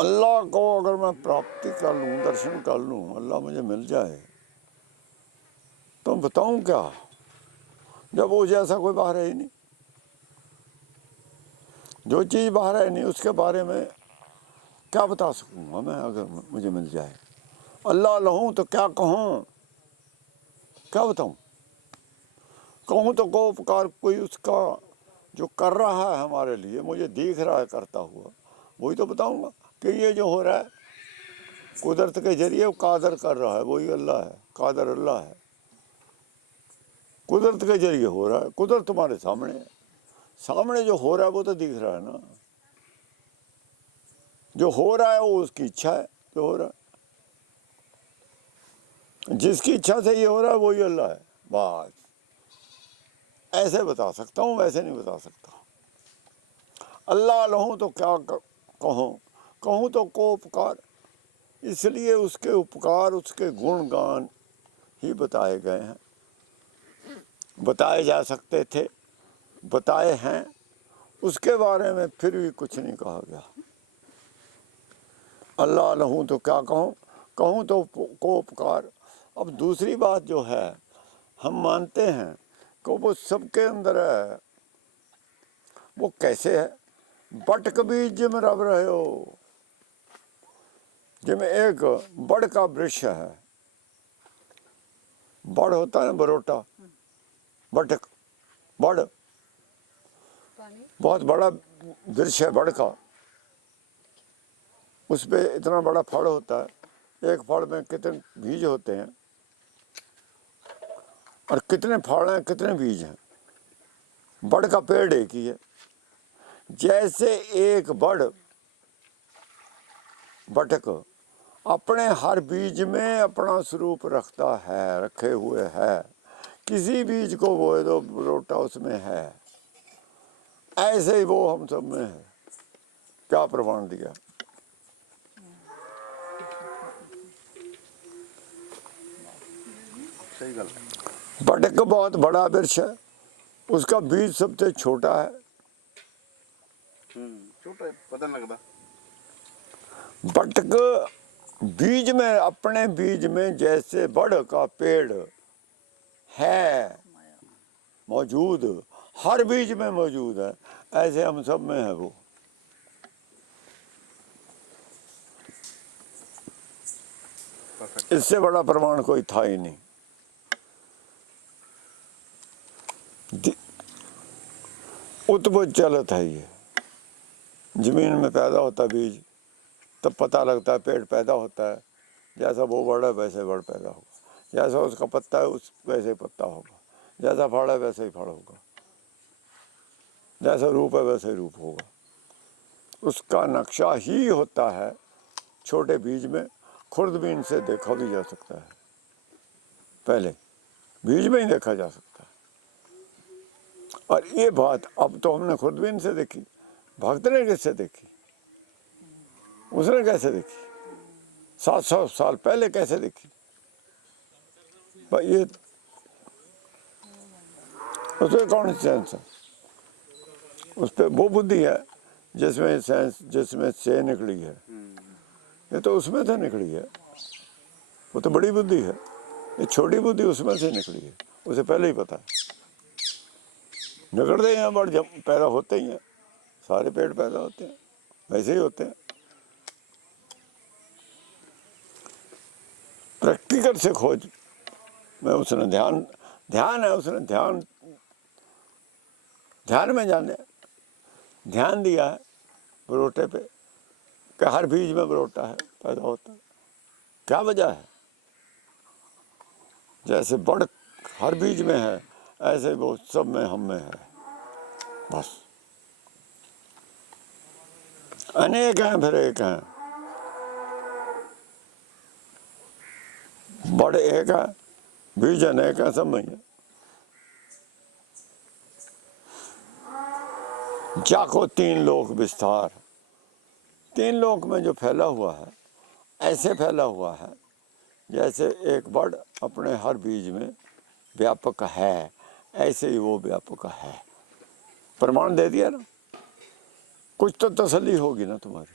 اللہ کو اگر میں پراپتی کر لوں، درشن کر لوں، اللہ مجھے مل جائے تو بتاؤں کیا جب وہ جیسا کوئی باہر ہے ہی نہیں؟ جو چیز باہر ہے نہیں اس کے بارے میں کیا بتا سکوں گا میں اگر مجھے مل جائے؟ اللہ لہوں تو کیا کہوں، کیا بتاؤں؟ کہوں تو کو اپکار کوئی اس کا جو کر رہا ہے ہمارے لیے، مجھے دیکھ رہا ہے کرتا ہوا، وہی تو بتاؤں گا کہ یہ جو ہو رہا ہے قدرت کے ذریعے وہ قادر کر رہا ہے، وہی اللہ ہے، قادر اللہ ہے، قدرت کے ذریعے ہو رہا ہے۔ قدرت تمہارے سامنے ہے، سامنے جو ہو رہا ہے وہ تو دکھ رہا ہے نا، جو ہو رہا ہے وہ اس کی اچھا ہے جو ہو رہا ہے، جس کی اچھا سے یہ ہو رہا ہے وہی اللہ ہے، بس ایسے بتا سکتا ہوں، ویسے نہیں بتا سکتا۔ اللہ لہوں تو کیا کہوں تو کو اپکار، اس لیے اس کے اپکار، اس کے گن گان ہی بتائے گئے ہیں، بتائے جا سکتے تھے، بتائے ہیں، اس کے بارے میں پھر بھی کچھ نہیں کہا گیا۔ اللہ لہوں تو کیا کہوں تو کو اپکار۔ اب دوسری بات جو ہے، ہم مانتے ہیں کہ وہ سب کے اندر ہے، وہ کیسے ہے؟ بٹ کبھی جم رب رہے ہو، جم ایک بڑ کا برش ہے، بڑ ہوتا ہے نا بروٹا، بٹک بڑ بہت بڑا برش ہے بڑ کا، اس پہ اتنا بڑا پھڑ ہوتا ہے، ایک پھڑ میں کتنے بیج ہوتے ہیں اور کتنے پھاڑ ہیں، کتنے بیج ہیں، بڑ کا پیڑ ایک ہی ہے۔ جیسے ایک بٹک اپنے ہر بیج میں اپنا سوروپ رکھتا ہے، رکھے ہوئے ہے، کسی بیج کو بوئے تو بروٹا اس میں ہے، ایسے ہی وہ ہم سب میں ہے۔ کیا پرمان دیا؟ بٹک بہت بڑا برش ہے، اس کا بیج سب سے چھوٹا ہے، پتہ لگتا بٹک بیج میں، اپنے بیج میں جیسے بڑ کا پیڑ ہے موجود، ہر بیج میں موجود ہے، ایسے ہم سب میں ہے وہ۔ اس سے بڑا پرمان کوئی تھا ہی نہیں۔ اتب چلت ہے یہ، زمین میں پیدا ہوتا بیج، تب پتہ لگتا ہے، پیڑ پیدا ہوتا ہے، جیسا وہ بڑھ ہے ویسے بڑھ پیدا ہوگا، جیسا اس کا پتا ہے اس ویسے ہی پتا ہوگا، جیسا پھل ہے ویسے ہی پھل ہوگا، جیسا روپ ہے ویسے ہی روپ ہوگا۔ اس کا نقشہ ہی ہوتا ہے چھوٹے بیج میں، خوردبین سے دیکھا بھی جا سکتا ہے، پہلے بیج میں ہی دیکھا جا سکتا ہے۔ اور یہ بات اب تو ہم نے خوردبین سے دیکھی، بھگت نے کس سے دیکھی؟ اس نے کیسے دیکھی؟ 700 سال پہلے کیسے دیکھی؟ یہ اس میں کون سی سینس ہے؟ اس پہ وہ بدھی ہے جس میں سینس، جس میں سے نکلی ہے، یہ تو اس میں سے نکلی ہے، وہ تو بڑی بدھی ہے، یہ چھوٹی بدھی اس میں سے نکلی ہے، اسے پہلے ہی پتا ہے۔ نکلتے ہیں بڑھ جب پیدا ہوتے ہی ہیں، سارے پیڑ پیدا ہوتے ہیں، ویسے ہی ہوتے ہیں۔ پریکٹیکل سے کھوج میں اس نے دھیان ہے، اس نے دھیان میں جانے دھیان دیا ہے بروٹے پہ، کہ ہر بیج میں بروٹا ہے، پیدا ہوتا ہے۔ کیا وجہ ہے؟ جیسے بڑ ہر بیج میں ہے، ایسے وہ سب میں ہم میں ہے، بس انیک ہیں پھر ایک ہیں، بڑ ایک ہے، بیج انیک ہیں، سب میں ہی ہے۔ جاکو تین لوک بستار، تین لوک میں جو پھیلا ہوا ہے، ایسے پھیلا ہوا ہے جیسے ایک بڑ اپنے ہر بیج میں ویاپک ہے، ایسے ہی وہ ویاپک ہے۔ پرمان دے دیا نا، کچھ تو تسلی ہوگی نا تمہاری،